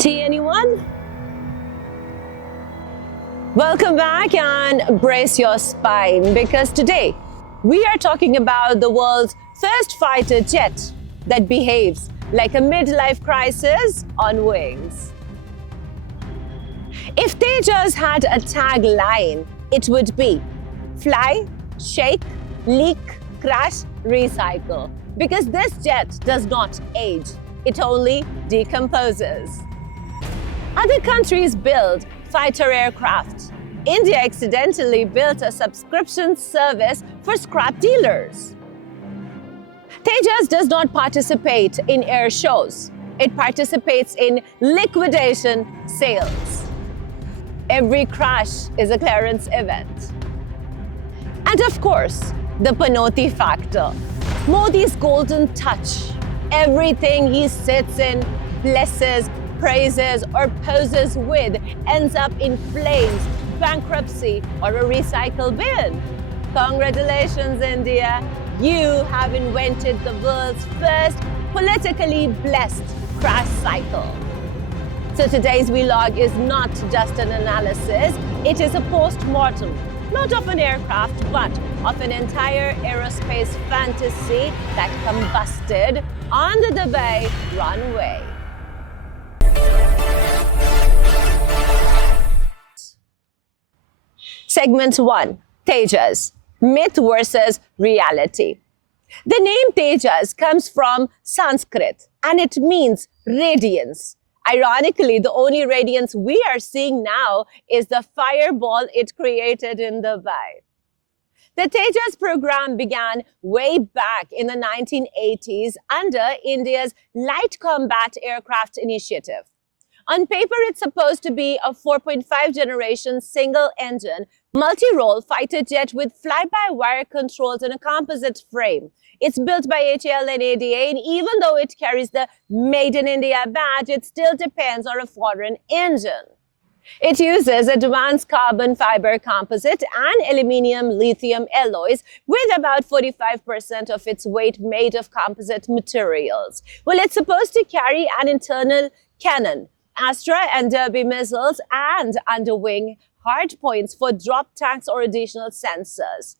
Tea, anyone? Welcome back and brace your spine because today we are talking about the world's first fighter jet that behaves like a midlife crisis on wings. If Tejas had a tagline, it would be fly, shake, leak, crash, recycle. Because this jet does not age, it only decomposes. Other countries build fighter aircraft. India accidentally built a subscription service for scrap dealers. Tejas does not participate in air shows. It participates in liquidation sales. Every crash is a clearance event. And of course, the Panoti factor. Modi's golden touch. Everything he sits in, blesses, praises, or poses with ends up in flames, bankruptcy, or a recycle bin. Congratulations, India. You have invented the world's first politically blessed crash cycle. So today's vlog is not just an analysis, it is a post-mortem, not of an aircraft, but of an entire aerospace fantasy that combusted on the Dubai runway. Segment 1, Tejas, myth versus reality. The name Tejas comes from Sanskrit and it means radiance. Ironically, the only radiance we are seeing now is the fireball it created in Dubai. The Tejas program began way back in the 1980s under India's Light Combat Aircraft Initiative. On paper, it's supposed to be a 4.5 generation single-engine, multi-role fighter jet with fly-by-wire controls and a composite frame. It's built by HAL and ADA, and even though it carries the Made in India badge, it still depends on a foreign engine. It uses advanced carbon fiber composite and aluminium lithium alloys with about 45% of its weight made of composite materials. Well, it's supposed to carry an internal cannon, Astra and Derby missiles, and underwing hardpoints for drop tanks or additional sensors.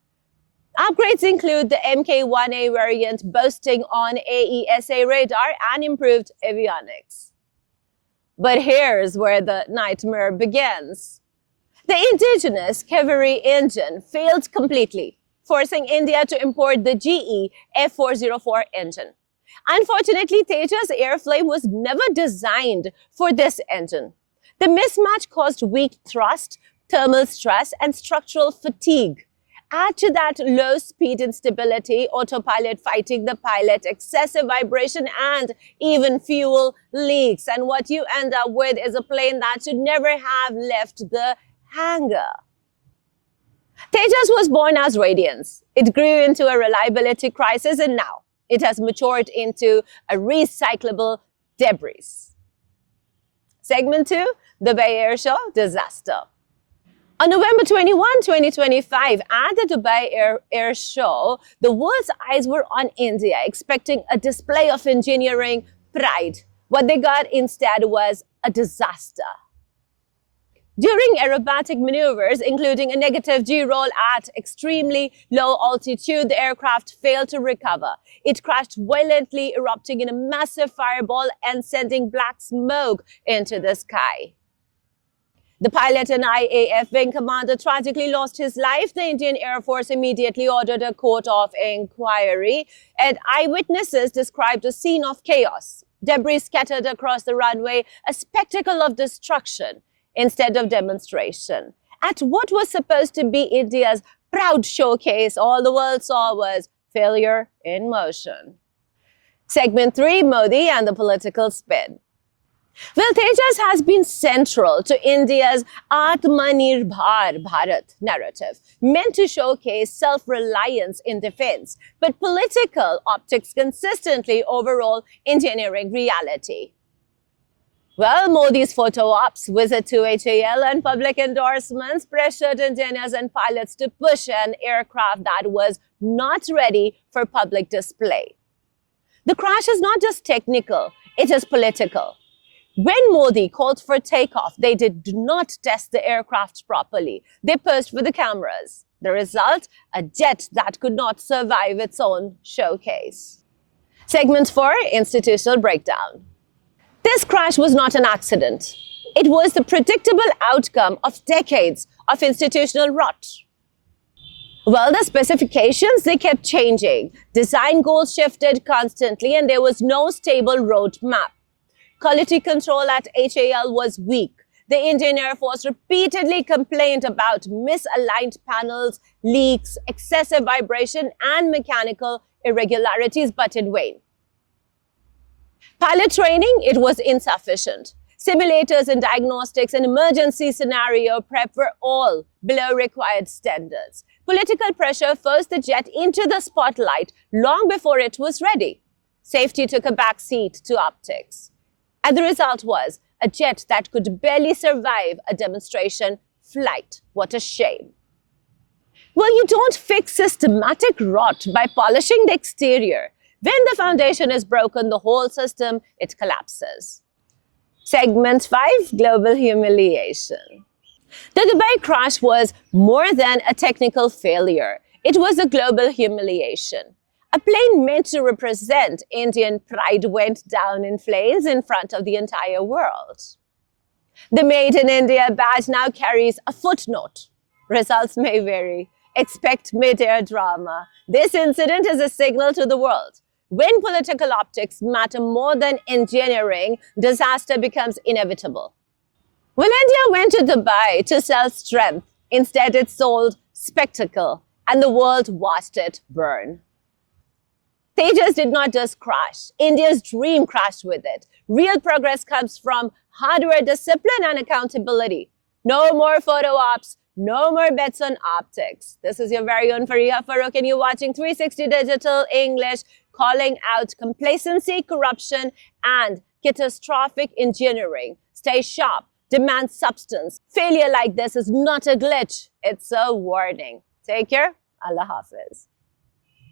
Upgrades include the Mk1A variant boasting on AESA radar and improved avionics. But here's where the nightmare begins. The indigenous cavalry engine failed completely, forcing India to import the GE F404 engine. Unfortunately, Tejas' airframe was never designed for this engine. The mismatch caused weak thrust, thermal stress, and structural fatigue. Add to that low speed instability, autopilot fighting the pilot, excessive vibration, and even fuel leaks. And what you end up with is a plane that should never have left the hangar. Tejas was born as radiance. It grew into a reliability crisis, and now it has matured into a recyclable debris. Segment 2, Dubai Airshow disaster. On November 21, 2025, at the Dubai Airshow, the world's eyes were on India, expecting a display of engineering pride. What they got instead was a disaster. During aerobatic maneuvers, including a negative G-roll at extremely low altitude, the aircraft failed to recover. It crashed violently, erupting in a massive fireball and sending black smoke into the sky. The pilot and IAF wing commander tragically lost his life. The Indian Air Force immediately ordered a court of inquiry, and eyewitnesses described a scene of chaos. Debris scattered across the runway, a spectacle of destruction instead of demonstration. At what was supposed to be India's proud showcase, all the world saw was failure in motion. Segment 3, Modi and the political spin. Well, Tejas has been central to India's Atmanirbhar Bharat narrative, meant to showcase self-reliance in defense, but political optics consistently overrule engineering reality. Well, Modi's photo ops, visit to HAL, and public endorsements pressured engineers and pilots to push an aircraft that was not ready for public display. The crash is not just technical, it is political. When Modi called for takeoff, they did not test the aircraft properly. They posed for the cameras. The result, a jet that could not survive its own showcase. Segment 4, institutional breakdown. This crash was not an accident. It was the predictable outcome of decades of institutional rot. Well, the specifications, they kept changing. Design goals shifted constantly and there was no stable roadmap. Quality control at HAL was weak. The Indian Air Force repeatedly complained about misaligned panels, leaks, excessive vibration, and mechanical irregularities, but in vain. Pilot training, it was insufficient. Simulators and diagnostics and emergency scenario prep were all below required standards. Political pressure forced the jet into the spotlight long before it was ready. Safety took a back seat to optics. And the result was a jet that could barely survive a demonstration flight. What a shame. Well, you don't fix systematic rot by polishing the exterior. When the foundation is broken, the whole system, it collapses. Segment 5, global humiliation. The Dubai crash was more than a technical failure. It was a global humiliation. A plane meant to represent Indian pride went down in flames in front of the entire world. The Made in India badge now carries a footnote. Results may vary. Expect mid-air drama. This incident is a signal to the world. When political optics matter more than engineering, disaster becomes inevitable. Well, India went to Dubai to sell strength. Instead, it sold spectacle, and the world watched it burn. Tejas did not just crash. India's dream crashed with it. Real progress comes from hardware discipline and accountability. No more photo ops, no more bets on optics. This is your very own Fariha Farooq and you're watching 360 Digital English, calling out complacency, corruption, and catastrophic engineering. Stay sharp, demand substance. Failure like this is not a glitch, it's a warning. Take care. Allah Hafiz.